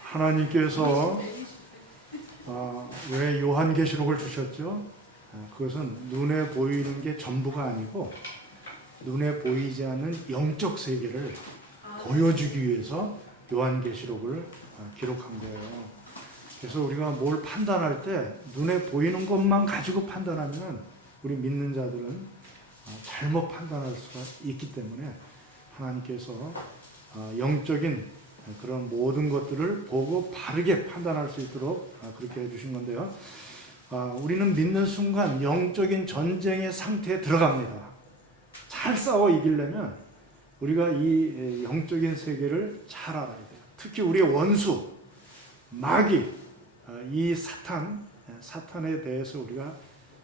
하나님께서 왜 요한계시록을 주셨죠? 그것은 눈에 보이는 게 전부가 아니고 눈에 보이지 않는 영적 세계를 보여주기 위해서 요한계시록을 기록한 거예요. 그래서 우리가 뭘 판단할 때 눈에 보이는 것만 가지고 판단하면 우리 믿는 자들은 잘못 판단할 수가 있기 때문에 하나님께서 영적인 그런 모든 것들을 보고 바르게 판단할 수 있도록 그렇게 해주신 건데요. 우리는 믿는 순간 영적인 전쟁의 상태에 들어갑니다. 잘 싸워 이기려면 우리가 이 영적인 세계를 잘 알아야 돼요. 특히 우리의 원수, 마귀, 이 사탄에 대해서 우리가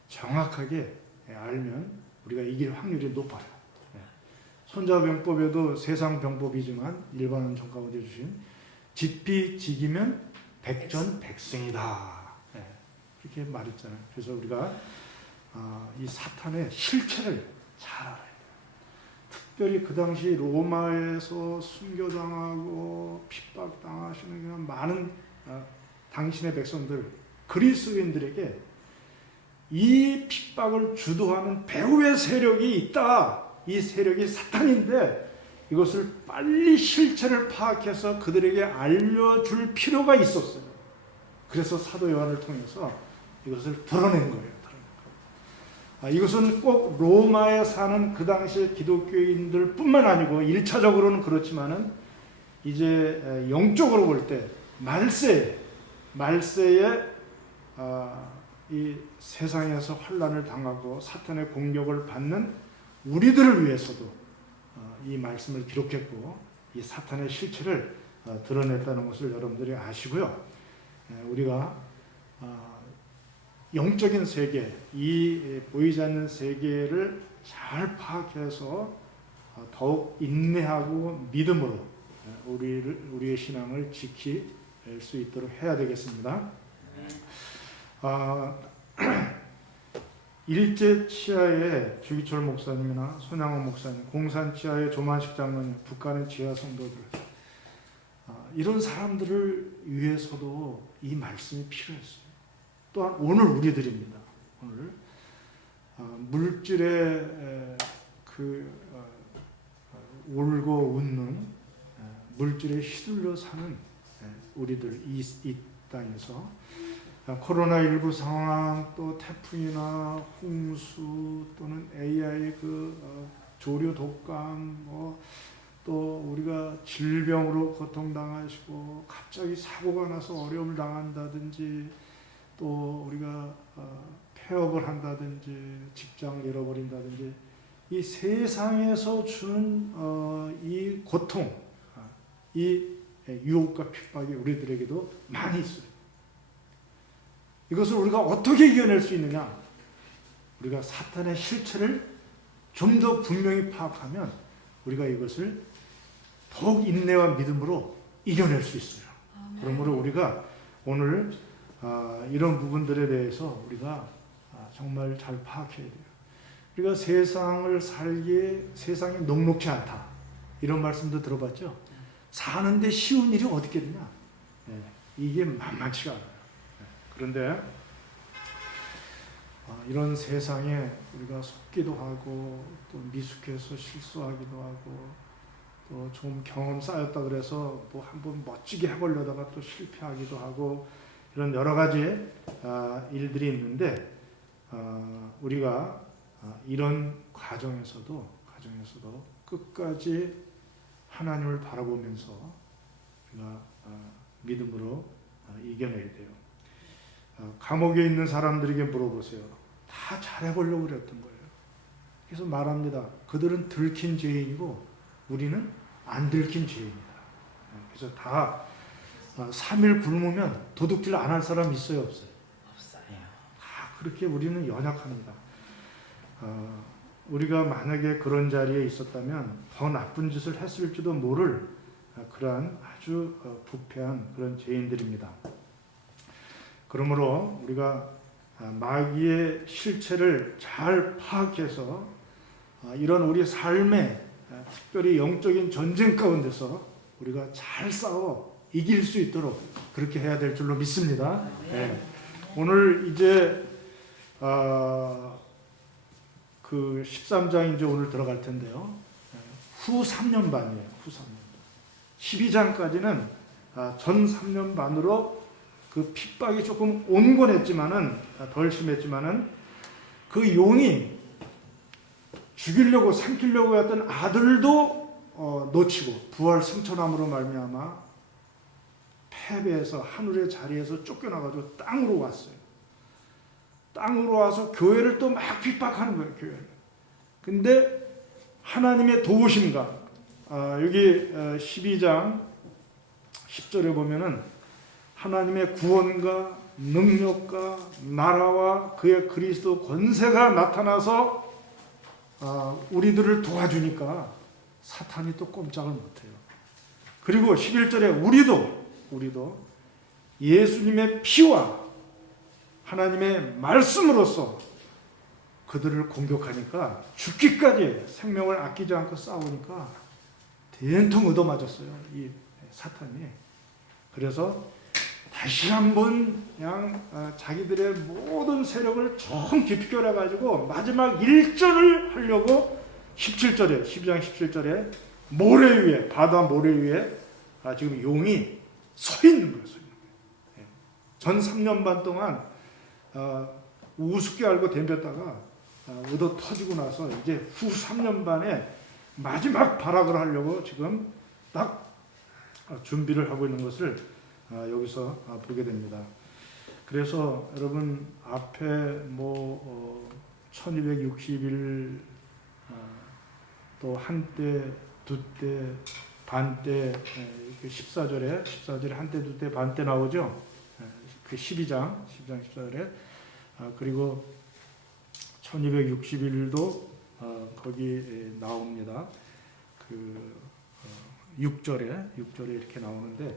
정확하게 알면 우리가 이길 확률이 높아요. 손자병법에도 세상 병법이지만 일반은 정 가운데 주신 지피지기면 백전백승이다. 그렇게 말했잖아요. 그래서 우리가 이 사탄의 실체를 잘 알아야 돼요. 특별히 그 당시 로마에서 순교당하고 핍박당하시는 그런 많은 당신의 백성들, 그리스도인들에게 이 핍박을 주도하는 배후의 세력이 있다. 이 세력이 사탄인데 이것을 빨리 실체를 파악해서 그들에게 알려줄 필요가 있었어요. 그래서 사도 요한을 통해서 이것을 드러낸 거예요. 이것은 꼭 로마에 사는 그 당시 기독교인들 뿐만 아니고 1차적으로는 그렇지만은 이제 영적으로 볼 때 말세에 이 세상에서 환난을 당하고 사탄의 공격을 받는 우리들을 위해서도 이 말씀을 기록했고 이 사탄의 실체를 드러냈다는 것을 여러분들이 아시고요. 우리가 영적인 세계, 이 보이지 않는 세계를 잘 파악해서 더욱 인내하고 믿음으로 우리의 신앙을 지킬 수 있도록 해야 되겠습니다. 일제 치하의 주기철 목사님이나 손양원 목사님, 공산 치하의 조만식 장로님, 북한의 지하 성도들, 이런 사람들을 위해서도 이 말씀이 필요했어요. 또한 오늘 우리들입니다. 오늘 물질에 울고 웃는 물질에 휘둘려 사는 우리들 이 땅에서 코로나19 상황, 또 태풍이나 홍수 또는 AI 조류 독감, 또 우리가 질병으로 고통당하시고 갑자기 사고가 나서 어려움을 당한다든지, 또 우리가 폐업을 한다든지 직장을 잃어버린다든지, 이 세상에서 주는 이 고통, 이 유혹과 핍박이 우리들에게도 많이 있어요. 이것을 우리가 어떻게 이겨낼 수 있느냐? 우리가 사탄의 실체를 좀 더 분명히 파악하면 우리가 이것을 더욱 인내와 믿음으로 이겨낼 수 있어요. 그러므로 우리가 오늘 이런 부분들에 대해서 우리가 정말 잘 파악해야 돼요. 우리가 세상을 살기에 세상이 녹록지 않다, 이런 말씀도 들어봤죠? 사는데 쉬운 일이 어디 있겠느냐? 이게 만만치가 않아요. 그런데 이런 세상에 우리가 속기도 하고 또 미숙해서 실수하기도 하고 또 좀 경험 쌓였다 그래서 뭐 한번 멋지게 해보려다가 또 실패하기도 하고, 이런 여러 가지 일들이 있는데 우리가 이런 과정에서도 끝까지 하나님을 바라보면서 우리가 믿음으로 이겨내야 돼요. 감옥에 있는 사람들에게 물어보세요. 다 잘해보려고 그랬던 거예요. 그래서 말합니다. 그들은 들킨 죄인이고 우리는 안 들킨 죄인이다. 그래서 다 3일 굶으면 도둑질 안 할 사람 있어요, 없어요? 없어요. 다 그렇게 우리는 연약합니다. 우리가 만약에 그런 자리에 있었다면 더 나쁜 짓을 했을지도 모를 그러한 아주 부패한 그런 죄인들입니다. 그러므로 우리가 마귀의 실체를 잘 파악해서 이런 우리 삶의 특별히 영적인 전쟁 가운데서 우리가 잘 싸워 이길 수 있도록 그렇게 해야 될 줄로 믿습니다. 네. 오늘 이제 그 13장 이제 오늘 들어갈 텐데요. 후 3년 반이에요. 후 3년 반. 12장까지는 전 3년 반으로 그 핍박이 조금 온건했지만은 덜 심했지만은 그 용이 죽이려고 삼키려고 했던 아들도 놓치고 부활 승천함으로 말미암아 패배해서 하늘의 자리에서 쫓겨나가지고 땅으로 왔어요. 땅으로 와서 교회를 또 막 핍박하는 거예요. 교회를. 근데 하나님의 도우심과 여기 12장 10절에 보면은 하나님의 구원과 능력과 나라와 그의 그리스도 권세가 나타나서 우리들을 도와주니까 사탄이 또 꼼짝을 못해요. 그리고 11절에 우리도 예수님의 피와 하나님의 말씀으로서 그들을 공격하니까 죽기까지 생명을 아끼지 않고 싸우니까 된통 얻어맞았어요. 이 사탄이. 그래서 다시 한번 그냥 자기들의 모든 세력을 좀 깊이 껴려가지고 마지막 일전을 하려고 17절에 12장 17절에 모래 위에 바다 모래 위에 지금 용이 서 있는 거예요. 전 3년 반 동안 우습게 알고 덤볐다가 얻어 터지고 나서 이제 후 3년 반에 마지막 발악을 하려고 지금 딱 준비를 하고 있는 것을 여기서 보게 됩니다. 그래서 여러분 앞에 1260일 또 한때 두때 반때 14절에 한때 두때 반때 나오죠. 그 12장 14절에 그리고 1260일도 거기 나옵니다. 그 6절에 이렇게 나오는데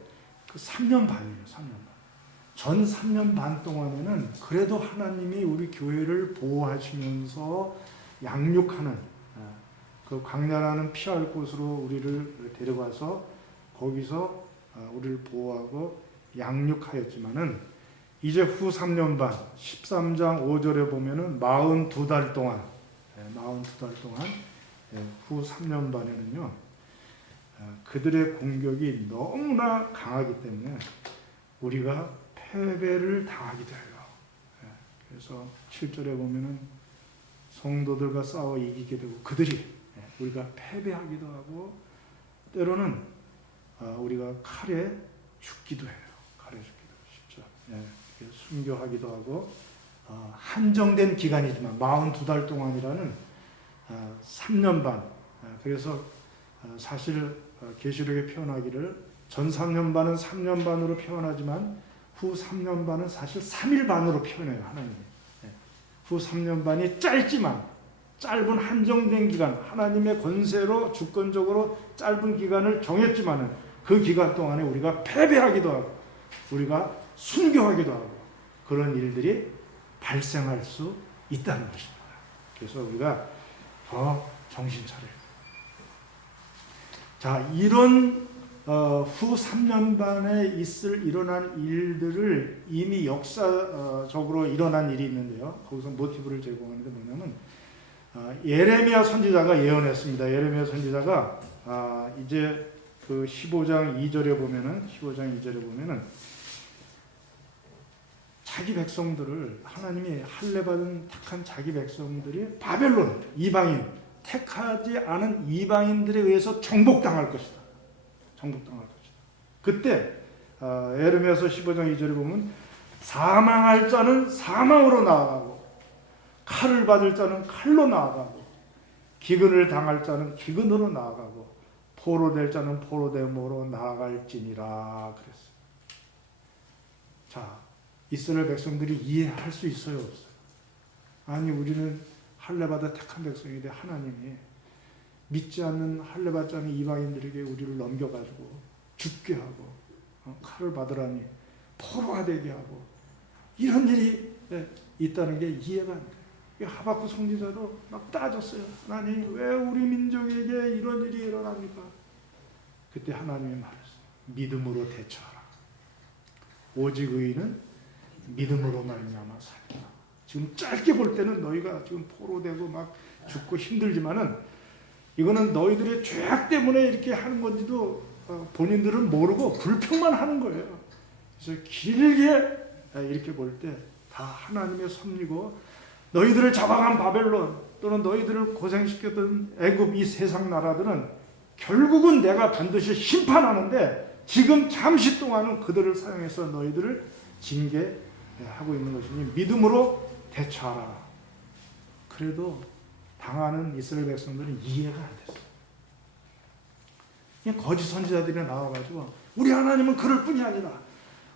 그 3년 반이에요. 3년 반. 전 3년 반 동안에는 그래도 하나님이 우리 교회를 보호하시면서 양육하는 그 광야라는 피할 곳으로 우리를 데려가서 거기서 우리를 보호하고 양육하였지만은 이제 후 3년 반 13장 5절에 보면은 42달 동안 후 3년 반에는요 그들의 공격이 너무나 강하기 때문에 우리가 패배를 당하기도 해요. 그래서 7절에 보면은 성도들과 싸워 이기게 되고 그들이 우리가 패배하기도 하고 때로는 우리가 칼에 죽기도 해요. 칼에 죽기도 쉽죠. 순교하기도 하고 한정된 기간이지만 42달 동안이라는 3년 반. 그래서 사실 계시록에 표현하기를 전 3년 반은 3년 반으로 표현하지만 후 3년 반은 사실 3일 반으로 표현해요. 하나님이. 후 3년 반이 짧은 한정된 기간, 하나님의 권세로 주권적으로 짧은 기간을 정했지만은 그 기간 동안에 우리가 패배하기도 하고 우리가 순교하기도 하고 그런 일들이 발생할 수 있다는 것입니다. 그래서 우리가 더 정신 차려요. 자, 이런 후 3년 반에 일어난 일들을 이미 역사적으로 일어난 일이 있는데요. 거기서 모티브를 제공하는 게 뭐냐면 예레미야 선지자가 예언했습니다. 예레미야 선지자가 이제 그 15장 2절에 보면은 자기 백성들을 하나님이 할례받은 택한 자기 백성들이 바벨론 이방인 택하지 않은 이방인들에 의해서 정복당할 것이다. 그때 예레미야서 15장 2절에 보면 사망할 자는 사망으로 나아가고 칼을 받을 자는 칼로 나아가고 기근을 당할 자는 기근으로 나아가고 포로될 자는 포로됨으로 나아갈지니라 그랬어요. 자, 이스라엘 백성들이 이해할 수 있어요, 없어요? 아니, 우리는 할례받아 택한 백성인데 하나님이 믿지 않는 할례받지 않는 이방인들에게 우리를 넘겨가지고 죽게 하고 칼을 받으라니 포로가 되게 하고 이런 일이 있다는 게 이해가 안 돼요. 하박국 선지자도 막 따졌어요. 하나님, 왜 우리 민족에게 이런 일이 일어납니까? 그때 하나님이 말했어요. 믿음으로 대처하라. 오직 의인은 믿음으로 말미암아 살리라. 지금 짧게 볼 때는 너희가 지금 포로되고 막 죽고 힘들지만은 이거는 너희들의 죄악 때문에 이렇게 하는 건지도 본인들은 모르고 불평만 하는 거예요. 그래서 길게 이렇게 볼 때 다 하나님의 섭리고, 너희들을 잡아간 바벨론 또는 너희들을 고생시켰던 애굽, 이 세상 나라들은 결국은 내가 반드시 심판하는데 지금 잠시 동안은 그들을 사용해서 너희들을 징계하고 있는 것이니 믿음으로 대처하라. 그래도 당하는 이스라엘 백성들은 이해가 안 됐어요. 그냥 거짓 선지자들이 나와가지고 우리 하나님은 그럴 뿐이 아니라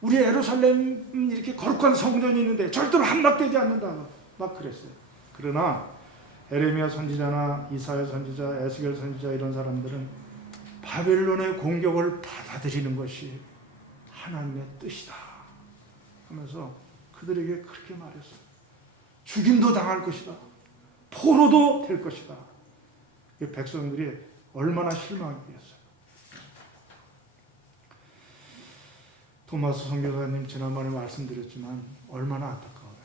우리 예루살렘 이렇게 거룩한 성전이 있는데 절대로 함락되지 않는다 막 그랬어요. 그러나 에레미야 선지자나 이사야 선지자, 에스겔 선지자 이런 사람들은 바벨론의 공격을 받아들이는 것이 하나님의 뜻이다 하면서 그들에게 그렇게 말했어요. 죽임도 당할 것이다. 포로도 될 것이다. 백성들이 얼마나 실망했겠어요. 토마스 선교사님 지난번에 말씀드렸지만 얼마나 안타까워요.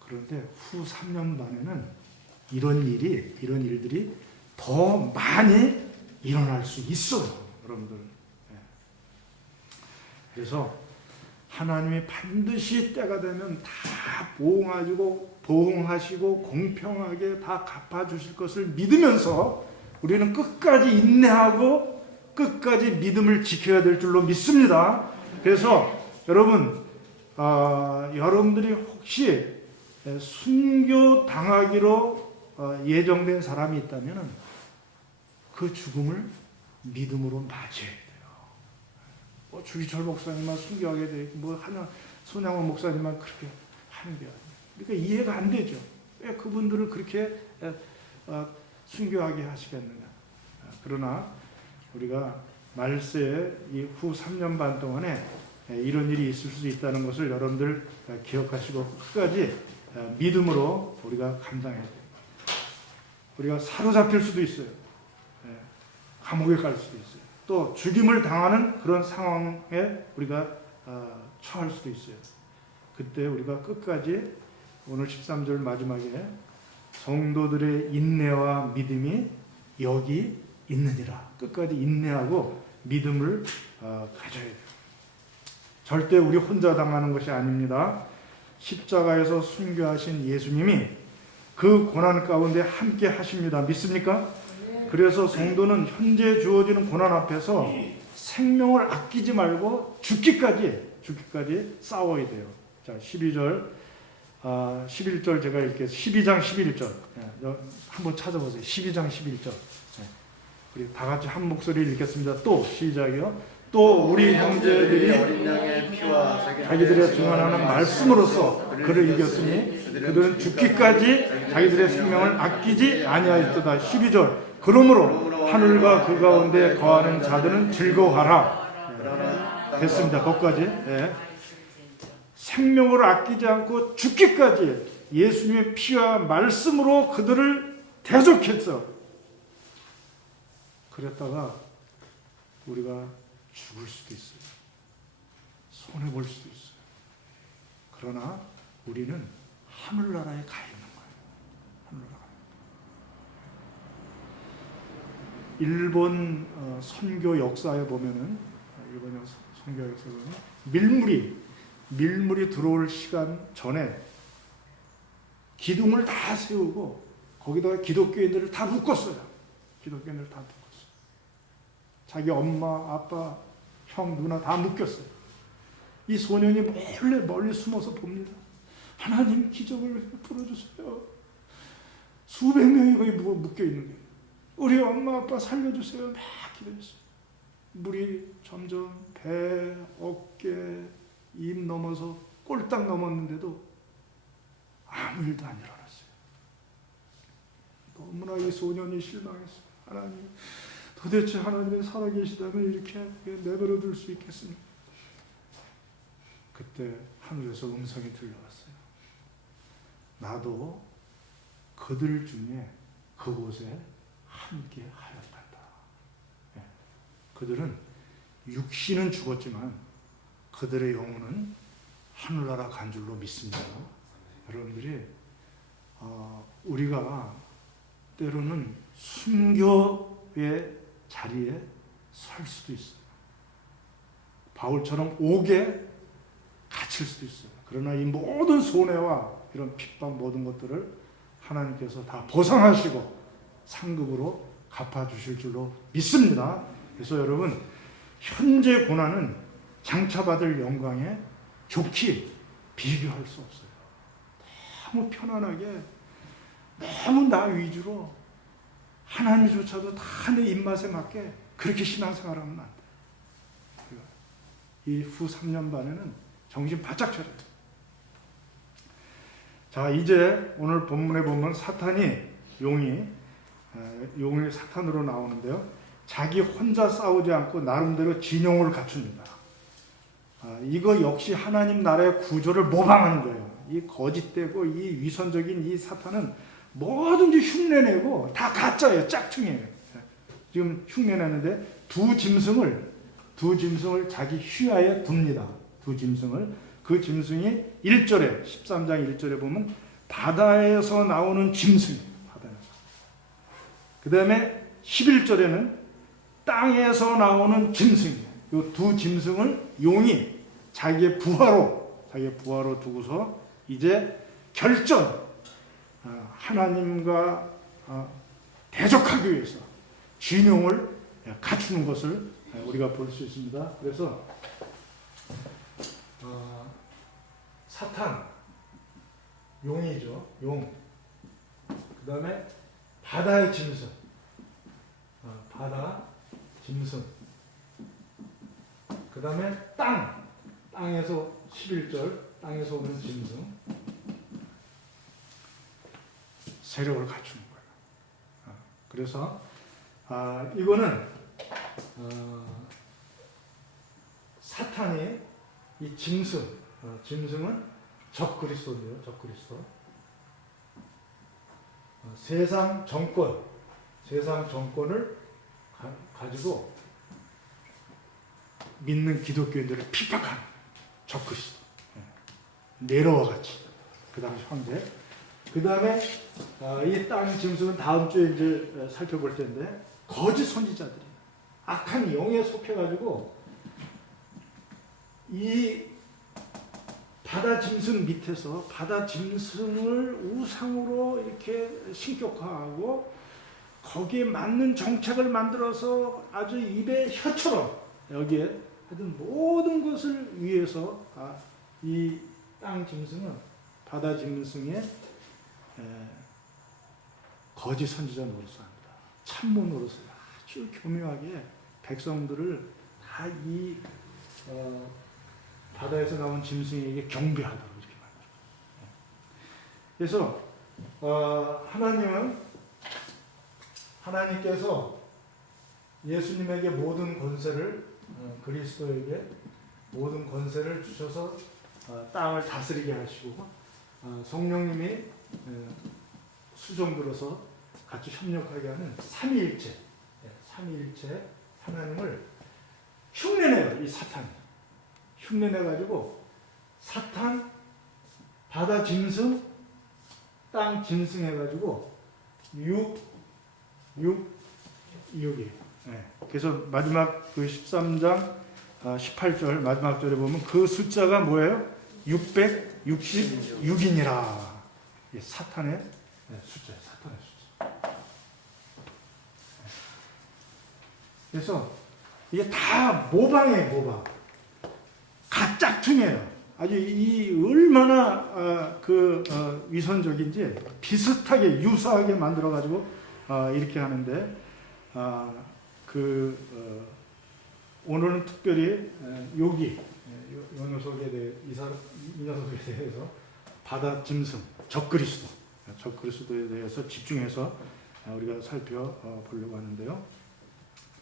그런데 후 3년 반에는 이런 일들이 더 많이 일어날 수 있어요, 여러분들. 그래서 하나님이 반드시 때가 되면 다 보응하시고 공평하게 다 갚아주실 것을 믿으면서 우리는 끝까지 인내하고 끝까지 믿음을 지켜야 될 줄로 믿습니다. 그래서 여러분, 여러분들이 혹시 순교 당하기로 예정된 사람이 있다면 그 죽음을 믿음으로 맞이해야 돼요. 주기철 목사님만 순교하게 돼 있고 손양원 목사님만 그렇게 하는 게 아니에요. 그러니까 이해가 안 되죠. 왜 그분들을 그렇게 순교하게 하시겠느냐. 그러나 우리가 말세의 이 후 3년 반 동안에 이런 일이 있을 수 있다는 것을 여러분들 기억하시고 끝까지 믿음으로 우리가 감당해야 돼요. 우리가 사로잡힐 수도 있어요. 감옥에 갈 수도 있어요. 또 죽임을 당하는 그런 상황에 우리가 처할 수도 있어요. 그때 우리가 끝까지 오늘 13절 마지막에 성도들의 인내와 믿음이 여기 있느니라. 끝까지 인내하고 믿음을 가져야 돼요. 절대 우리 혼자 당하는 것이 아닙니다. 십자가에서 순교하신 예수님이 그 고난 가운데 함께 하십니다. 믿습니까? 그래서 성도는 현재 주어지는 고난 앞에서 생명을 아끼지 말고 죽기까지 싸워야 돼요. 자, 12절, 11절 제가 읽겠습니다. 12장 11절. 한번 찾아보세요. 12장 11절. 우리 다 같이 한 목소리를 읽겠습니다. 또 시작이요. 또 우리 형제들이 어린 양의 피와 자기들의 증언하는 말씀으로써 그를 이겼으니 그들은 죽기까지 자기들의 생명을 아끼지 아니하였도다. 12절. 그러므로 하늘과 그 가운데 거하는 자들은 즐거워하라. 됐습니다. 거기까지. 생명을 아끼지 않고 죽기까지 예수님의 피와 말씀으로 그들을 대적했어. 그랬다가 우리가 죽을 수도 있어요. 손해볼 수도 있어요. 그러나 우리는 하늘나라에 가 있는 거예요. 하늘나라. 일본 선교 역사에 보면은, 일본 선교 역사에 보면 밀물이 들어올 시간 전에 기둥을 다 세우고 거기다가 기독교인들을 다 묶었어요. 기독교인들을 다 묶었어요. 자기 엄마, 아빠, 형, 누나 다 묶였어요. 이 소년이 몰래 멀리 숨어서 봅니다. 하나님 기적을 풀어주세요. 수백 명이 거기 묶여 있는 거예요. 우리 엄마, 아빠 살려주세요. 막 기도했어요. 물이 점점 배, 어깨, 입 넘어서 꼴딱 넘었는데도 아무 일도 안 일어났어요. 너무나 이 소년이 실망했어요. 하나님, 도대체 하나님이 살아계시다면 이렇게 내버려 둘 수 있겠습니까? 그때 하늘에서 음성이 들려왔어요. 나도 그들 중에 그곳에 함께 하였단다. 그들은 육신은 죽었지만 그들의 영혼은 하늘나라 간 줄로 믿습니다. 여러분들이 우리가 때로는 순교의 자리에 설 수도 있어요. 바울처럼 옥에 갇힐 수도 있어요. 그러나 이 모든 손해와 이런 핍박 모든 것들을 하나님께서 다 보상하시고 상급으로 갚아주실 줄로 믿습니다. 그래서 여러분, 현재 고난은 장차받을 영광에 좋게 비교할 수 없어요. 너무 편안하게, 너무 나 위주로 하나님조차도 다 내 입맛에 맞게 그렇게 신앙생활하면 안 돼요. 이 후 3년 반에는 정신 바짝 차려야 돼요. 자, 이제 오늘 본문에 보면 용이 사탄으로 나오는데요. 자기 혼자 싸우지 않고 나름대로 진용을 갖춥니다. 이거 역시 하나님 나라의 구조를 모방하는 거예요. 이 거짓되고 이 위선적인 이 사탄은 뭐든지 흉내내고 다 가짜예요. 짝퉁이에요. 지금 흉내내는데 두 짐승을 자기 휘하에 둡니다. 두 짐승을. 그 짐승이 1절에 13장 1절에 보면 바다에서 나오는 짐승이에요. 바다에서. 그 다음에 11절에는 땅에서 나오는 짐승이에요. 이 두 짐승을 용이 자기의 부하로 두고서 이제 결전, 하나님과 대적하기 위해서 진용을 갖추는 것을 우리가 볼 수 있습니다. 그래서 사탄, 용이죠. 용. 그 다음에 바다의 짐승. 바다, 짐승. 그 다음에 땅에서 11절, 땅에서 오는 짐승. 세력을 갖추는 거예요. 그래서 이거는 사탄이 이 짐승은 적그리스도예요. 적그리스도. 세상 정권을 가지고 믿는 기독교인들을 핍박하는 적그리스도. 네로와 같이. 그 다음에 황제. 그 다음에 이 땅 짐승은 다음 주에 이제 살펴볼 텐데 거짓 선지자들이 악한 영에 속해가지고 이 바다 짐승 밑에서 바다 짐승을 우상으로 이렇게 신격화하고 거기에 맞는 정책을 만들어서 아주 입에 혀처럼 여기에 하여튼 모든 것을 위해서 이 땅 짐승은 바다 짐승의 거짓 선지자 노릇을 합니다. 참모 노릇을 아주 교묘하게 백성들을 다 이 바다에서 나온 짐승에게 경배하도록 이렇게 만들어요. 그래서 하나님께서 예수님에게 모든 권세를 그리스도에게 모든 권세를 주셔서 땅을 다스리게 하시고 성령님이 수종 들어서 같이 협력하게 하는 삼위일체 하나님을 흉내내요. 이 사탄이 흉내내가지고 사탄, 바다 짐승, 땅 짐승 해가지고 6이에요. 그래서 마지막 그 13장 18절 마지막 절에 보면 그 숫자가 뭐예요? 666이니라. 사탄의 숫자예요. 사탄의 숫자. 그래서 이게 다 모방이에요. 모방. 가짝퉁이에요. 아주 얼마나 위선적인지 비슷하게 유사하게 만들어 가지고 이렇게 하는데 오늘은 특별히 이 녀석에 대해서 바다 짐승 적그리스도에 대해서 집중해서 우리가 살펴보려고 하는데요.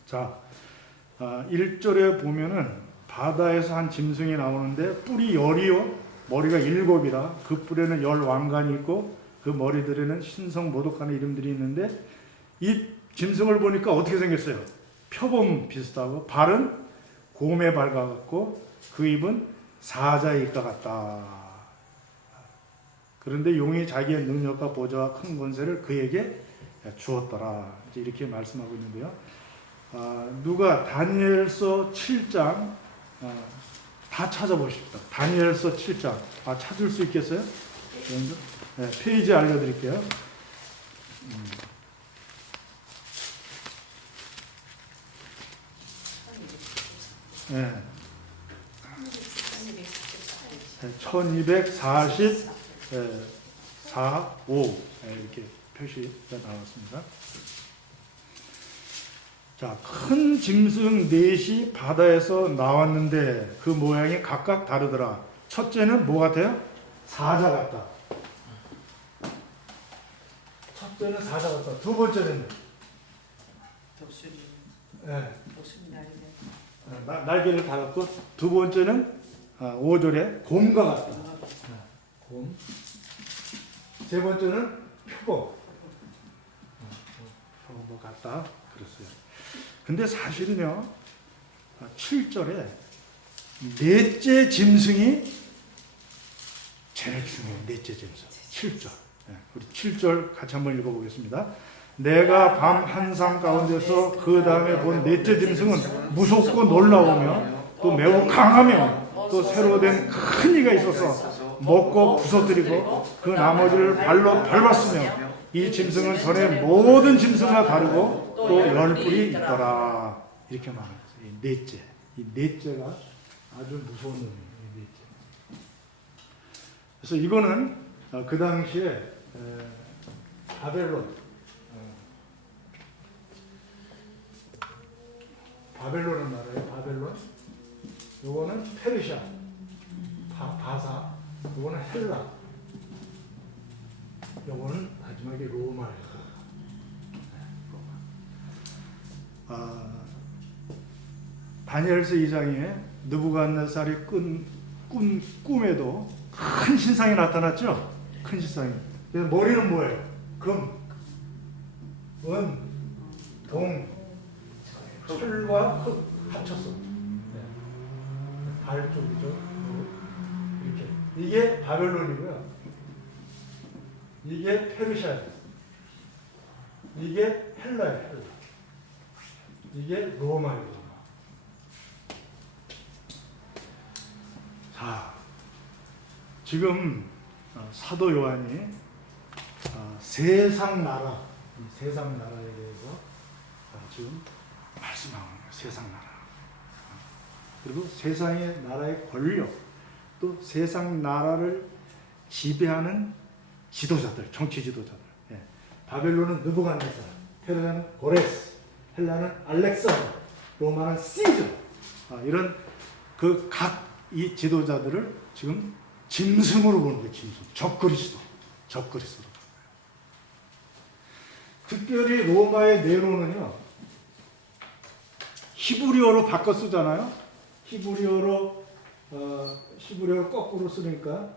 자, 1절에 보면은 바다에서 한 짐승이 나오는데 뿔이 10이요 머리가 7이라 그 뿔에는 10 왕관이 있고 그 머리들에는 신성 모독하는 이름들이 있는데 이 짐승을 보니까 어떻게 생겼어요? 표범 비슷하고 발은 곰의 발 같고 그 입은 사자일까 같다. 그런데 용이 자기의 능력과 보좌와 큰 권세를 그에게 주었더라. 이제 이렇게 말씀하고 있는데요. 누가 다니엘서 7장 다 찾아보십시다. 다니엘서 7장 찾을 수 있겠어요? 네, 페이지 알려드릴게요. 네. 1244, 5 이렇게 표시가 나왔습니다. 자, 큰 짐승 넷이 바다에서 나왔는데 그 모양이 각각 다르더라. 첫째는 뭐 같아요? 사자 같다. 첫째는 사자 같다. 두 번째는 독수리. 네. 독수리 날개. 날개를 달았고, 두 번째는 5절에 곰과 같다. 곰. 세 번째는 표범. 표범과 같다. 그랬어요. 근데 사실은요, 7절에 넷째 짐승이 제일 중요해요. 넷째 짐승. 7절. 우리 7절 같이 한번 읽어보겠습니다. 내가 밤 한상 가운데서 그 다음에 본 넷째 짐승은 무섭고 놀라우며 또 매우 강하며 또 새로 된 큰 이가 있어서 먹고 부서뜨리고 그 나머지를 발로 밟았으며 이 짐승은 전에 모든 짐승과 다르고 또 열뿔이 있더라. 이렇게 말합니다. 이 넷째. 이 넷째가 아주 무서운 놈이에요. 이 넷째. 그래서 이거는 그 당시에 바벨론은 나라예요. 바벨론. 요거는 페르시아, 바사. 요거는 헬라. 요거는 마지막에 로마예요. 다니엘서 2장에 느부갓네살이 꾼 꿈에도 큰 신상이 나타났죠. 큰 신상이. 그래서 머리는 뭐예요? 금, 은, 동, 철과 흙 합쳤어. 발 쪽이죠. 이렇게. 이게 바벨론이고요. 이게 페르시아예요. 이게 헬라예요. 헬라. 이게 로마예요. 자, 지금 사도 요한이 세상 나라, 세상 나라에 대해서 지금 말씀하는 거예요. 세상 나라. 그리고 세상의 나라의 권력, 또 세상 나라를 지배하는 지도자들, 정치 지도자들. 바벨론은 느부갓네살, 페르시아는 고레스, 헬라는 알렉산더, 로마는 시저. 이런 그 각 이 지도자들을 지금 짐승으로 보는 거예요. 짐승. 적그리스도. 적그리스도. 특별히 로마의 네로는요, 히브리어로 바꿔 쓰잖아요. 히브리어로 거꾸로 쓰니까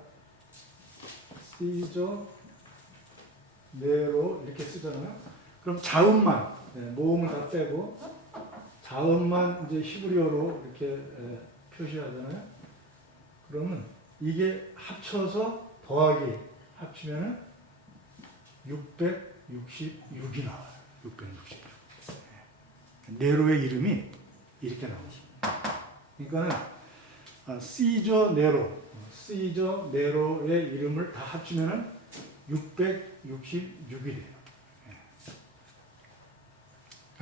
시저, 네로 이렇게 쓰잖아요. 그럼 자음만, 모음을 다 빼고 자음만 이제 히브리어로 이렇게 표시하잖아요. 그러면 이게 합쳐서 더하기 합치면 666이 나와요. 666. 네로의 이름이 이렇게 나옵니다. 그러니까 시저 네로의 이름을 다 합치면 666이 돼요.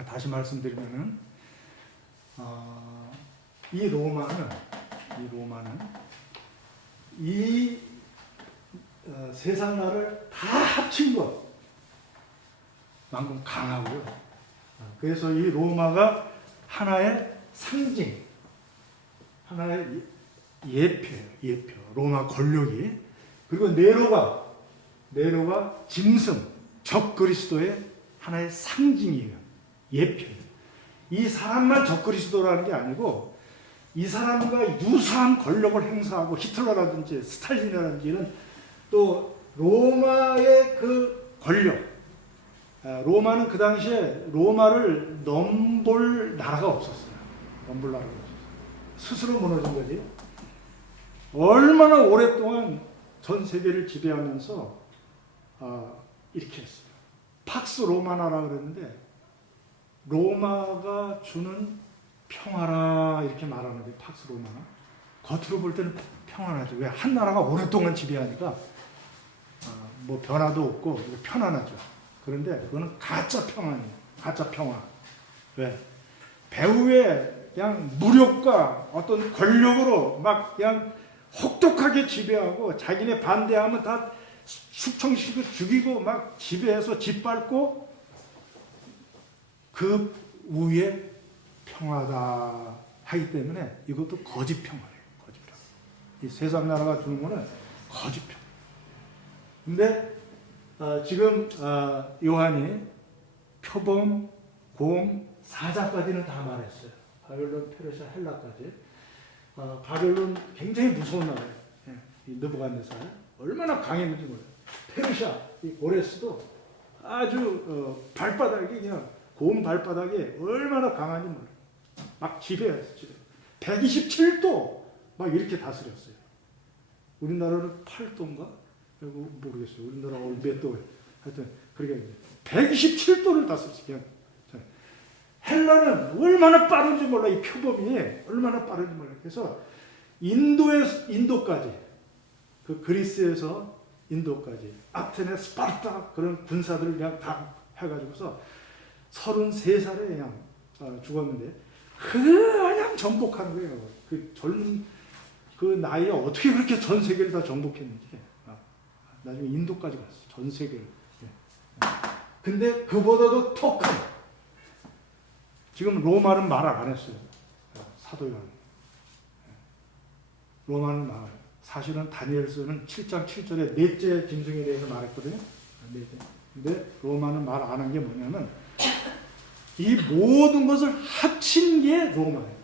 다시 말씀드리면은 이 로마는 이 세상 나라를 다 합친 것만큼 강하고요. 그래서 이 로마가 하나의 상징, 하나의 예표, 로마 권력이. 그리고 네로가 짐승, 적그리스도의 하나의 상징이에요. 예표예요. 이 사람만 적그리스도라는 게 아니고 이 사람과 유사한 권력을 행사하고 히틀러라든지 스탈린이라든지 이런 또 로마의 그 권력. 로마는 그 당시에 로마를 넘볼 나라가 없었어요. 스스로 무너진 거지. 얼마나 오랫동안 전 세계를 지배하면서 이렇게 했어요. 팍스 로마나라 그랬는데 로마가 주는 평화라 이렇게 말하는데 팍스 로마나 겉으로 볼 때는 평안하죠. 왜? 한 나라가 오랫동안 지배하니까 뭐 변화도 없고 편안하죠. 그런데 그거는 가짜 평안이에요. 가짜 평화. 왜? 배후에 그냥 무력과 어떤 권력으로 막 그냥 혹독하게 지배하고 자기네 반대하면 다 숙청시키고 죽이고 막 지배해서 짓밟고 그 위에 평화다 하기 때문에 이것도 거짓 평화예요. 거짓 평화. 이 세상 나라가 주는 거는 거짓 평화. 근데 지금 요한이 표범, 공, 사자까지는 다 말했어요. 바벨론, 페르시아, 헬라까지. 바벨론 굉장히 무서운 나라예요. 예, 이 느부갓네살 얼마나 강했는지 몰라요. 페르시아, 이 고레스도 아주 발바닥이 그냥 고운 발바닥이 얼마나 강한지 몰라요. 막 지배했어요. 127도 막 이렇게 다스렸어요. 우리나라는 8도인가? 모르겠어요. 우리나라 몇 도? 하여튼 그렇게 127도를 다스렸어요. 그냥. 헬라는 얼마나 빠른지 몰라. 이 표범이 얼마나 빠른지 몰라. 그래서 인도까지 그 그리스에서 인도까지 아테네, 스파르타 그런 군사들을 그냥 다 해가지고서 33살에 그냥 죽었는데 그냥 정복하는 거예요. 그 젊은 그 나이에 어떻게 그렇게 전 세계를 다 정복했는지. 나중에 인도까지 갔어요. 전 세계를. 근데 그보다도 더 큰. 지금 로마는 말 안 했어요. 사도 요한. 로마는 말. 사실은 다니엘서는 7장 7절에 넷째 짐승에 대해서 말했거든요. 넷째. 근데 로마는 말 안 한 게 뭐냐면 이 모든 것을 합친 게 로마예요.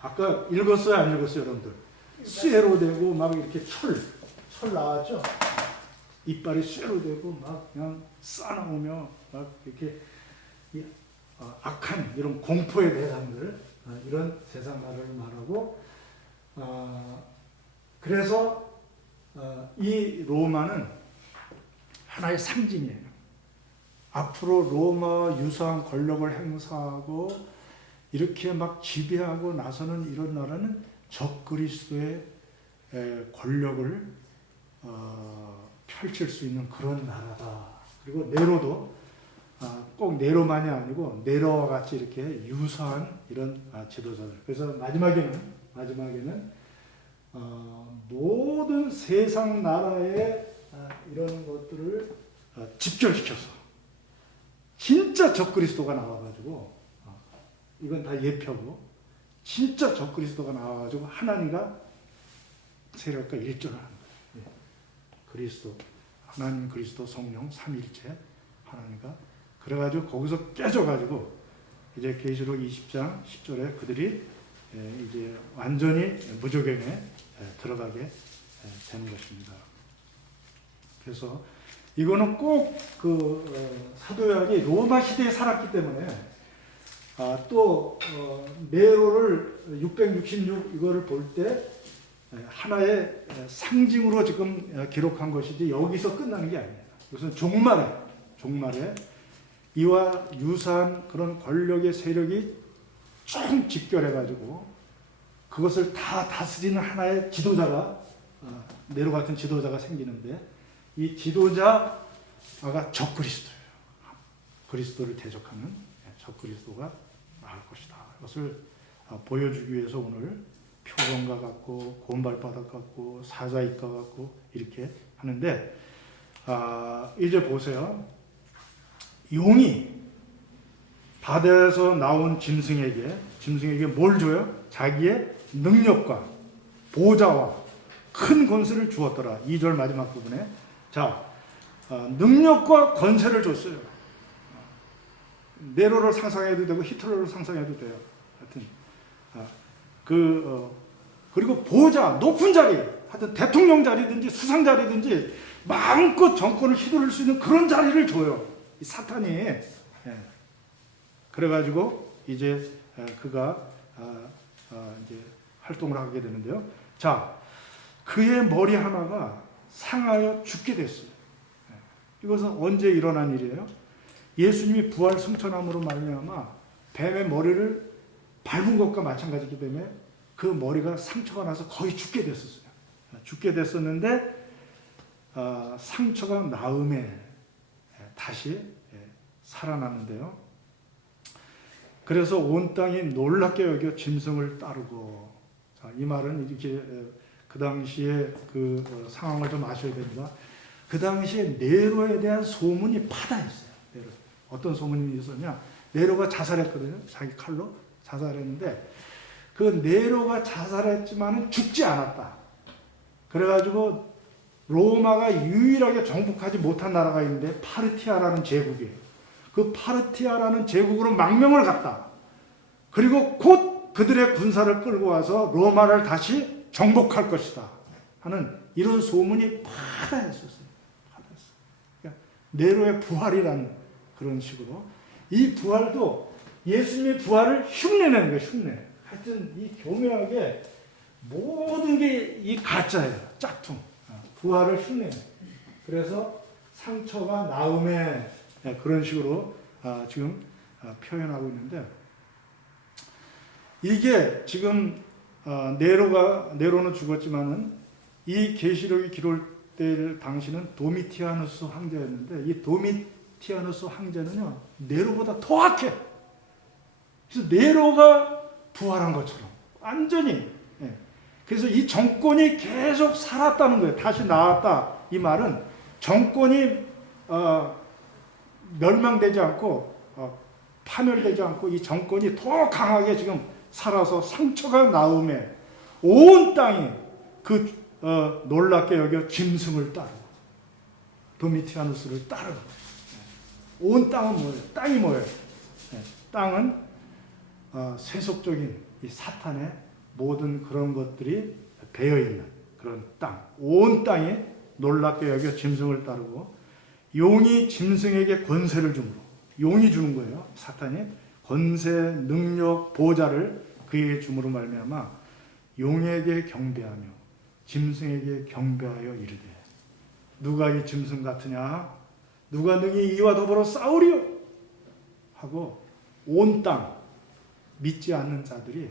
아까 읽었어요, 안 읽었어요, 여러분들? 쇠로 되고 막 이렇게 철 나왔죠? 이빨이 쇠로 되고 막 그냥 싸나오며 막 이렇게 악한 이런 공포의 대상들, 이런 세상 나라를 말하고, 그래서 이 로마는 하나의 상징이에요. 앞으로 로마 유사한 권력을 행사하고 이렇게 막 지배하고 나서는 이런 나라는 적그리스도의 권력을 펼칠 수 있는 그런 나라다. 그리고 네로도 꼭 네로만이 아니고 네로와 같이 이렇게 유사한 이런 지도자들. 그래서 마지막에는 모든 세상 나라의 이런 것들을 집결시켜서 진짜 적그리스도가 나와가지고 이건 다 예표고 진짜 적그리스도가 나와가지고 하나님과 세력과 일조를 하는 거예요. 그리스도, 하나님, 그리스도, 성령, 삼일체 하나님과 그래가지고 거기서 깨져가지고 이제 계시록 20장 10절에 그들이 이제 완전히 무저갱에 들어가게 되는 것입니다. 그래서 이거는 꼭 그 사도 요한이 로마 시대에 살았기 때문에 또 네로를 666 이거를 볼 때 하나의 상징으로 지금 기록한 것이지 여기서 끝나는 게 아니에요. 이것은 종말에 이와 유사한 그런 권력의 세력이 총 집결해가지고 그것을 다 다스리는 하나의 지도자가 네로 같은 지도자가 생기는데 이 지도자가 적그리스도예요. 그리스도를 대적하는 적그리스도가 나올 것이다. 이것을 보여주기 위해서 오늘 표범과 같고 곰발바닥 같고 사자이과 같고 이렇게 하는데 이제 보세요. 용이 바다에서 나온 짐승에게 뭘 줘요? 자기의 능력과 보좌와 큰 권세를 주었더라. 2절 마지막 부분에 자 능력과 권세를 줬어요. 네로를 상상해도 되고 히틀러를 상상해도 돼요. 하여튼 그리고 보좌 높은 자리, 하여튼 대통령 자리든지 수상 자리든지 마음껏 정권을 휘두를 수 있는 그런 자리를 줘요. 이 사탄이. 그래가지고 이제 그가 이제 활동을 하게 되는데요. 자, 그의 머리 하나가 상하여 죽게 됐어요. 이것은 언제 일어난 일이에요? 예수님이 부활 승천함으로 말미암아 뱀의 머리를 밟은 것과 마찬가지이기 때문에 그 머리가 상처가 나서 거의 죽게 됐었어요. 죽게 됐었는데 상처가 나음에 다시 살아났는데요. 그래서 온 땅이 놀랍게 여겨 짐승을 따르고, 자, 이 말은 이렇게 그 당시에 그 상황을 좀 아셔야 됩니다. 그 당시에 네로에 대한 소문이 파다했어요. 네로. 어떤 소문이 있었냐? 네로가 자살했거든요. 자기 칼로 자살했는데 그 네로가 자살했지만은 죽지 않았다. 그래가지고 로마가 유일하게 정복하지 못한 나라가 있는데 파르티아라는 제국이에요. 그 파르티아라는 제국으로 망명을 갔다. 그리고 곧 그들의 군사를 끌고 와서 로마를 다시 정복할 것이다 하는 이런 소문이 파다했었어요. 그러니까 네로의 부활이라는 그런 식으로 이 부활도 예수님의 부활을 흉내내는 거예요. 흉내. 하여튼 이 교묘하게 모든 게 이 가짜예요. 짝퉁. 부활을 흉내. 그래서 상처가 나음에 그런 식으로 지금 표현하고 있는데, 이게 지금 네로는 죽었지만은 이 계시록이 기록될 당시는 도미티아누스 황제였는데 이 도미티아누스 황제는요 네로보다 더 악해. 그래서 네로가 부활한 것처럼 완전히. 그래서 이 정권이 계속 살았다는 거예요. 다시 나왔다. 이 말은 정권이 멸망되지 않고 파멸되지 않고 이 정권이 더 강하게 지금 살아서 상처가 나음에 온 땅이 그 놀랍게 여겨 짐승을 따르고 도미티아누스를 따르고. 온 땅은 뭐예요? 땅이 뭐예요? 땅은 세속적인 이 사탄의 모든 그런 것들이 배어있는 그런 땅. 온 땅이 놀랍게 여겨 짐승을 따르고 용이 짐승에게 권세를 주므로, 용이 주는 거예요. 사탄이 권세, 능력, 보좌를 그에게 주므로 말미암아 용에게 경배하며 짐승에게 경배하여 이르되 누가 이 짐승 같으냐? 누가 능히 이와 더불어 싸우리요? 하고 온 땅 믿지 않는 자들이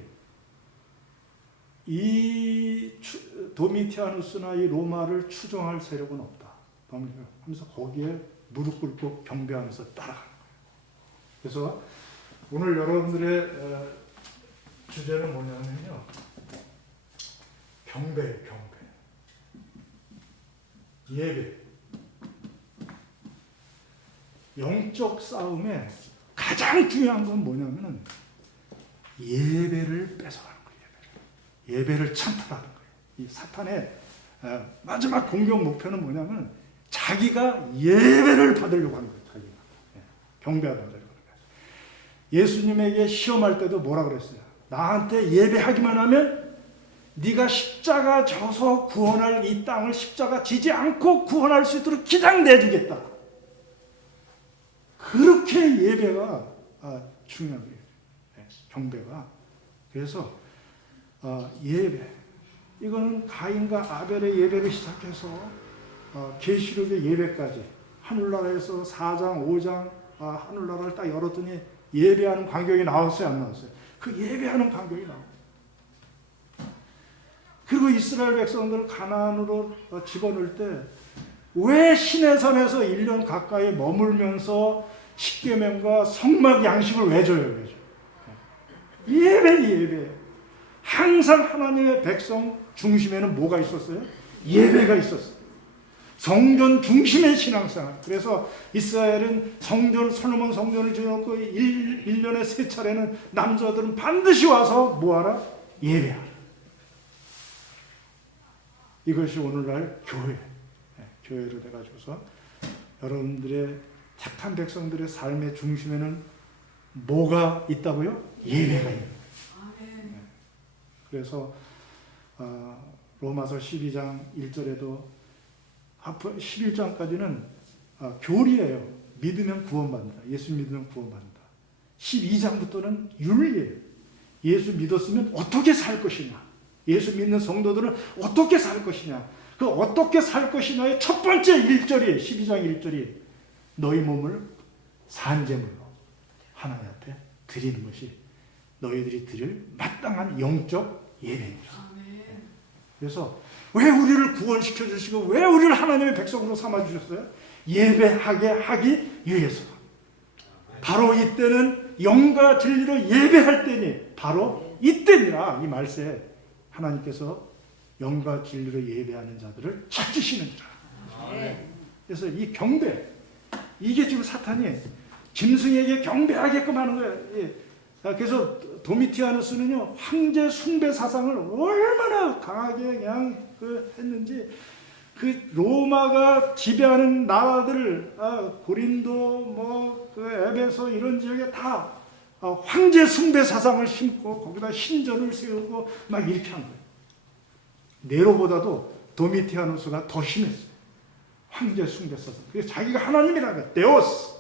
이 도미티아누스나 이 로마를 추종할 세력은 없다 하면서 거기에 무릎 꿇고 경배하면서 따라가는 거예요. 그래서 오늘 여러분들의 주제는 뭐냐면요, 경배예요. 경배, 예배. 영적 싸움에 가장 중요한 건 뭐냐면은 예배를 뺏어가는 거예요. 예배를 찬탈하는 거예요. 이 사탄의 마지막 공격 목표는 뭐냐면 자기가 예배를 받으려고 하는 거예요. 자기가 경배하려고 하는 거예요. 예수님에게 시험할 때도 뭐라 그랬어요? 나한테 예배하기만 하면 네가 십자가 져서 구원할 이 땅을 십자가 지지 않고 구원할 수 있도록 기장 내주겠다. 그렇게 예배가 중요한 거예요. 경배가. 그래서 예배, 이거는 가인과 아벨의 예배를 시작해서 계시록의 예배까지 하늘나라에서 4장, 5장 하늘나라를 딱 열었더니 예배하는 광경이 나왔어요, 안 나왔어요? 그 예배하는 광경이 나와요. 그리고 이스라엘 백성들을 가나안으로 집어넣을 때 왜 시내산에서 1년 가까이 머물면서 십계명과 성막 양식을 왜 줘요? 예배. 항상 하나님의 백성 중심에는 뭐가 있었어요? 예배가 있었어요. 성전 중심의 신앙생활. 그래서 이스라엘은 솔로몬 성전을 지어놓고 1년에 3차례는 남자들은 반드시 와서 뭐하라? 예배하라. 이것이 오늘날 교회로 돼가지고서 여러분들의 택한 백성들의 삶의 중심에는 뭐가 있다고요? 예배가 있는 거예요. 그래서 로마서 12장 1절에도 11장까지는 교리예요. 믿으면 구원받는다. 예수 믿으면 구원받는다. 12장부터는 윤리예요. 예수 믿었으면 어떻게 살 것이냐. 예수 믿는 성도들은 어떻게 살 것이냐? 그 어떻게 살 것이냐의 첫 번째 1절이 12장 1절이 너희 몸을 산제물로 하나님 앞에 드리는 것이 너희들이 드릴 마땅한 영적 예배입니다. 그래서 왜 우리를 구원시켜 주시고 왜 우리를 하나님의 백성으로 삼아 주셨어요? 예배하게 하기 위해서. 바로 이때는 영과 진리로 예배할 때니 바로 이때니라. 이 말세 하나님께서 영과 진리로 예배하는 자들을 찾으시는지라. 그래서 이 경배, 이게 지금 사탄이 짐승에게 경배하게끔 하는 거예요. 예. 그래서 도미티아누스는요, 황제 숭배 사상을 얼마나 강하게 그냥 했는지, 그 로마가 지배하는 나라들, 고린도, 에베소 이런 지역에 다 황제 숭배 사상을 심고 거기다 신전을 세우고 막 이렇게 한 거예요. 네로보다도 도미티아누스가 더 심했어요. 황제 숭배 사상. 그래서 자기가 하나님이라는 거예요. 데오스.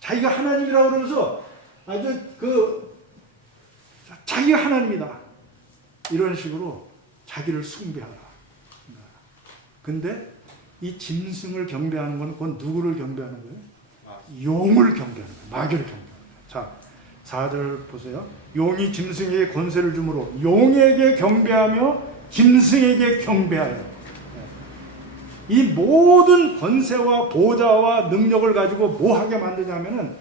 자기가 하나님이라고 그러면서 아주 자기가 하나님이다. 이런 식으로 자기를 숭배하라. 근데 이 짐승을 경배하는 건 그건 누구를 경배하는 거예요? 용을 경배하는 거예요. 마귀를 경배하는 거예요. 자, 4절 보세요. 용이 짐승에게 권세를 주므로 용에게 경배하며 짐승에게 경배하여. 이 모든 권세와 보좌와 능력을 가지고 뭐 하게 만드냐면은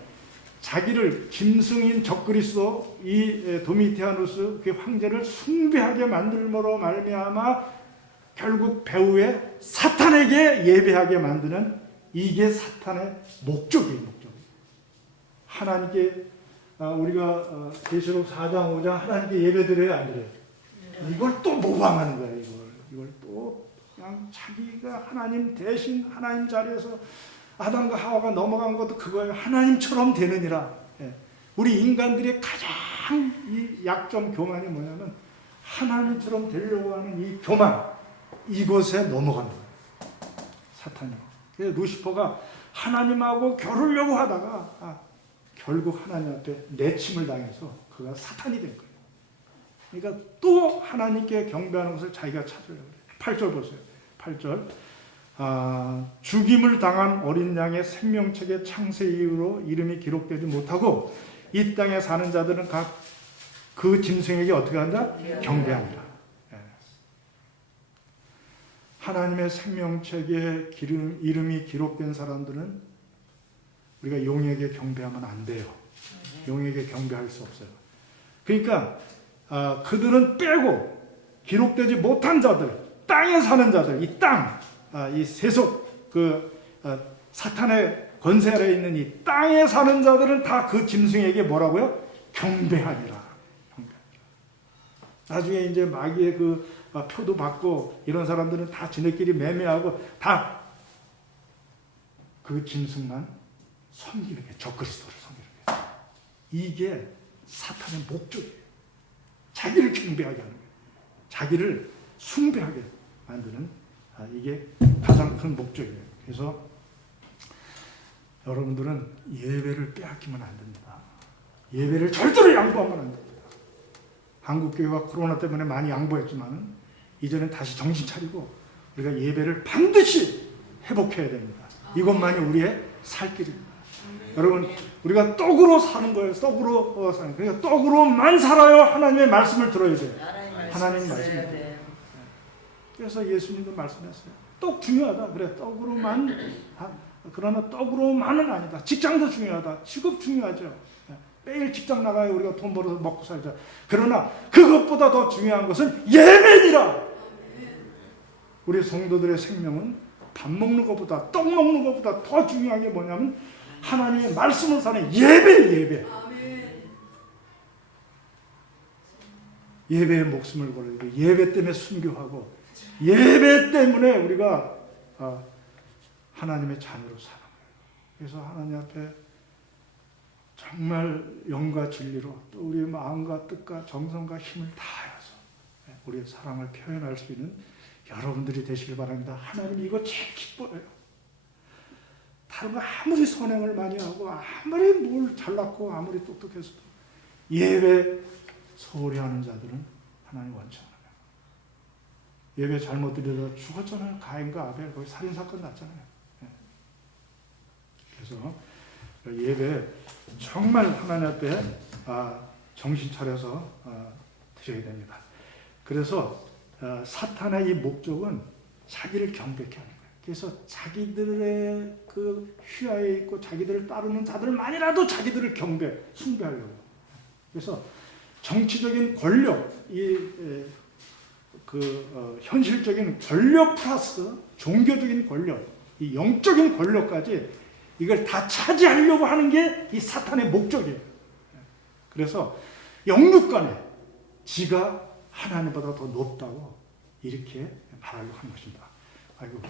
자기를 짐승인 적그리스도 이 도미티아누스 그 황제를 숭배하게 만들므로 말미암아 결국 배후에 사탄에게 예배하게 만드는 이게 사탄의 목적이에요. 목적. 하나님께 우리가 계시록 4장 5장 하나님께 예배드려요, 안 드려요? 이걸 또 모방하는 거예요. 이걸 또 그냥 자기가 하나님 대신 하나님 자리에서 아담과 하와가 넘어간 것도 그거예요. 하나님처럼 되느니라. 우리 인간들의 가장 이 약점 교만이 뭐냐면 하나님처럼 되려고 하는 이 교만, 이것에 넘어가는 거예요. 사탄이. 그래서 루시퍼가 하나님하고 겨루려고 하다가 결국 하나님 앞에 내침을 당해서 그가 사탄이 된 거예요. 그러니까 또 하나님께 경배하는 것을 자기가 찾으려고 그래요. 8절 보세요. 8절. 죽임을 당한 어린 양의 생명책의 창세 이후로 이름이 기록되지 못하고 이 땅에 사는 자들은 각 그 짐승에게 어떻게 한다? 경배합니다. 하나님의 생명책에 이름이 기록된 사람들은 우리가 용에게 경배하면 안 돼요. 용에게 경배할 수 없어요. 그러니까 그들은 빼고 기록되지 못한 자들, 땅에 사는 자들, 이 땅, 이 세속 사탄의 권세 아래에 있는 이 땅에 사는 자들은 다 그 짐승에게 뭐라고요? 경배하리라. 나중에 이제 마귀의 표도 받고 이런 사람들은 다 지네끼리 매매하고 다 그 짐승만 섬기는 게 적그리스도를 섬기는 게 이게 사탄의 목적이에요. 자기를 경배하게 하는 거예요. 자기를 숭배하게 만드는 이게 가장 큰 목적이에요. 그래서 여러분들은 예배를 빼앗기면 안 됩니다. 예배를 절대로 양보하면 안 됩니다. 한국교회가 코로나 때문에 많이 양보했지만 이제는 다시 정신 차리고 우리가 예배를 반드시 회복해야 됩니다. 이것만이 우리의 살 길입니다. 여러분, 우리가 떡으로 사는 거예요. 떡으로 사는. 그러니까 떡으로만 살아요. 하나님의 말씀을 들어야 돼요. 하나님 말씀을 들어야 돼요. 그래서 예수님도 말씀했어요. 떡 중요하다. 그래, 떡으로만. 그러나 떡으로만은 아니다. 직장도 중요하다. 직업 중요하죠. 매일 직장 나가야 우리가 돈 벌어서 먹고 살자. 그러나 그것보다 더 중요한 것은 예배니라. 우리 성도들의 생명은 밥 먹는 것보다 떡 먹는 것보다 더 중요한 게 뭐냐면 하나님의 말씀을 사는 예배. 예배에 목숨을 걸고 예배 때문에 순교하고 예배 때문에 우리가 하나님의 자녀로 사는 거예요. 그래서 하나님 앞에 정말 영과 진리로 또 우리의 마음과 뜻과 정성과 힘을 다해서 우리의 사랑을 표현할 수 있는 여러분들이 되시길 바랍니다. 하나님 이거 제일 기뻐요. 다른 거 아무리 선행을 많이 하고 아무리 뭘 잘났고 아무리 똑똑해서도 예배 소홀히 하는 자들은 하나님 원치 않아요. 예배 잘못 드려서 죽었잖아요. 가인과 아벨 거기 살인 사건 났잖아요. 예. 그래서 예배 정말 하나님 앞에 정신 차려서 드려야 됩니다. 그래서 사탄의 이 목적은 자기를 경배케 하는 거예요. 그래서 자기들의 그 휘하에 있고 자기들을 따르는 자들만이라도 자기들을 숭배하려고. 그래서 정치적인 권력, 현실적인 권력 플러스 종교적인 권력, 이 영적인 권력까지 이걸 다 차지하려고 하는 게 이 사탄의 목적이에요. 그래서 영육간에 지가 하나님보다 더 높다고 이렇게 말하려고 하는 것입니다. 아이고,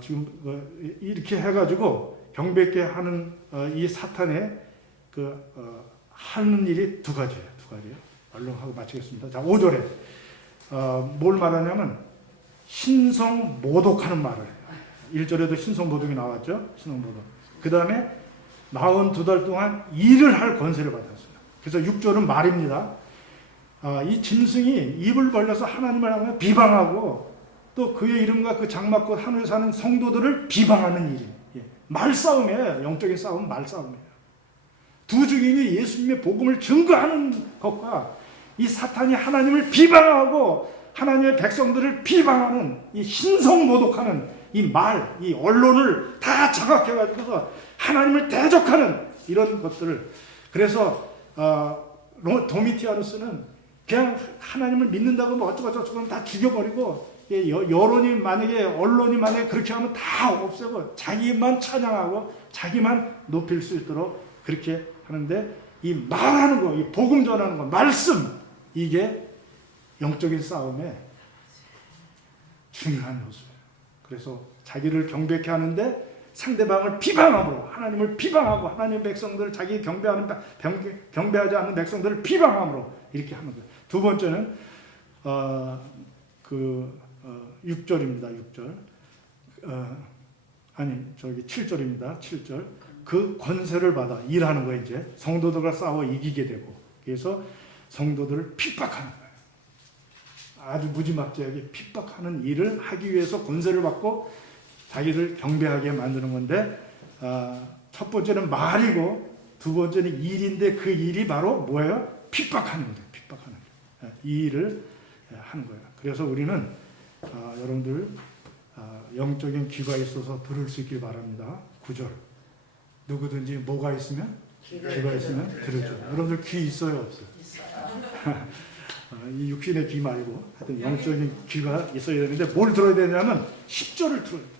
지금 이렇게 해가지고 경배케 하는 이 사탄의 하는 일이 두 가지예요. 얼른 하고 마치겠습니다. 자, 5절에 뭘 말하냐면 신성 모독하는 말을 해요. 1절에도 신성 모독이 나왔죠. 신성 모독. 그 다음에 42달 동안 일을 할 권세를 받았어요. 그래서 6절은 말입니다. 이 짐승이 입을 벌려서 하나님을 하며 비방하고 또 그의 이름과 그 장막과 하늘에 사는 성도들을 비방하는 일이에요. 말싸움이에요. 영적인 싸움은 말싸움이에요. 두 증인이 예수님의 복음을 증거하는 것과 이 사탄이 하나님을 비방하고 하나님의 백성들을 비방하는 이 신성 모독하는 이 말, 이 언론을 다 장악해가지고서 하나님을 대적하는 이런 것들을. 그래서 도미티아누스는 그냥 하나님을 믿는다고 뭐 어쩌고저쩌고 다 죽여버리고, 언론이 만약에 그렇게 하면 다 없애고 자기만 찬양하고 자기만 높일 수 있도록 그렇게 하는데, 이 말하는 거, 이 복음 전하는 거, 말씀, 이게 영적인 싸움에 중요한 요소예요. 그래서 자기를 경배케 하는데 상대방을 비방함으로, 하나님을 비방하고 하나님의 백성들을 자기 경배하지 않는 백성들을 비방함으로 이렇게 하는 거예요. 두 번째는 6절입니다. 6절. 7절입니다. 7절. 그 권세를 받아 일하는 거예요. 이제 성도들과 싸워 이기게 되고, 그래서 성도들을 핍박하는 거예요. 아주 무지막지하게 핍박하는 일을 하기 위해서 권세를 받고 자기를 경배하게 만드는 건데, 첫 번째는 말이고 두 번째는 일인데, 그 일이 바로 뭐예요? 핍박하는 거예요. 핍박하는 거예요. 이 일을 하는 거예요. 그래서 우리는 여러분들 영적인 귀가 있어서 들을 수 있길 바랍니다. 9절. 누구든지 뭐가 있으면? 귀가 있으면 들으죠. 여러분들 귀 있어요, 없어요? 이 육신의 귀 말고 하여튼 영적인 귀가 있어야 되는데, 뭘 들어야 되냐면 10절을 들어야 돼요.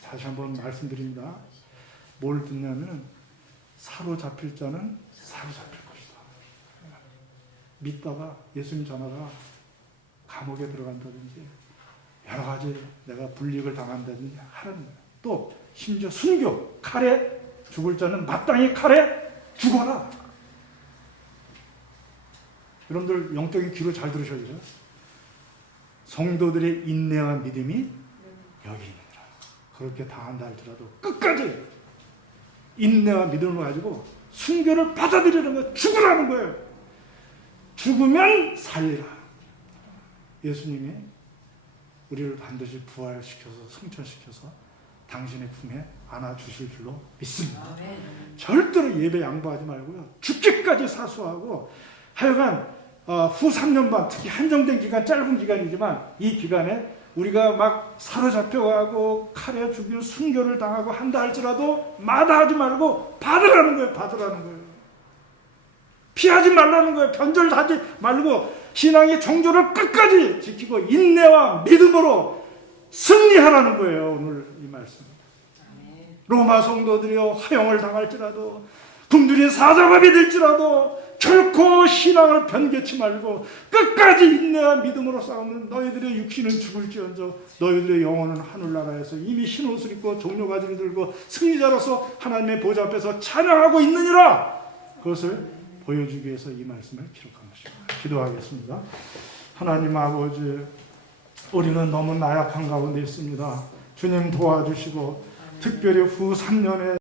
다시 한번 말씀드립니다. 뭘 듣냐면 사로잡힐 자는 사로잡힐 것이다. 믿다가 예수님 전하가 감옥에 들어간다든지 여러 가지 내가 불이익을 당한다든지 하는 거예요. 또 심지어 순교, 칼에 죽을 자는 마땅히 칼에 죽어라. 여러분들 영적인 귀로 잘 들으셔야죠. 성도들의 인내와 믿음이 여기 있느니라. 그렇게 당한다 할지라도 끝까지 인내와 믿음을 가지고 순교를 받아들이는 거예요. 죽으라는 거예요. 죽으면 살리라. 예수님이 우리를 반드시 부활시켜서 성천시켜서 당신의 품에 안아주실 줄로 믿습니다. 절대로 예배 양보하지 말고요. 죽기까지 사수하고, 하여간 후 3년 반, 특히 한정된 기간, 짧은 기간이지만 이 기간에 우리가 막 사로잡혀가고 칼에 죽이고 순교를 당하고 한다 할지라도 마다하지 말고 받으라는 거예요. 받으라는 거예요. 피하지 말라는 거예요. 변절하지 말고 신앙의 정조를 끝까지 지키고 인내와 믿음으로 승리하라는 거예요. 오늘 이 말씀. 로마 성도들이여 화형을 당할지라도 굶주린 사자밥이 될지라도 결코 신앙을 변개치 말고 끝까지 인내와 믿음으로 싸우는 너희들의 육신은 죽을지언정 너희들의 영혼은 하늘나라에서 이미 흰옷을 입고 종려가지를 들고 승리자로서 하나님의 보좌 앞에서 찬양하고 있느니라. 그것을 보여주기 위해서 이 말씀을 기록한 것입니다. 기도하겠습니다. 하나님 아버지, 우리는 너무 나약한 가운데 있습니다. 주님 도와주시고 특별히 후 3년에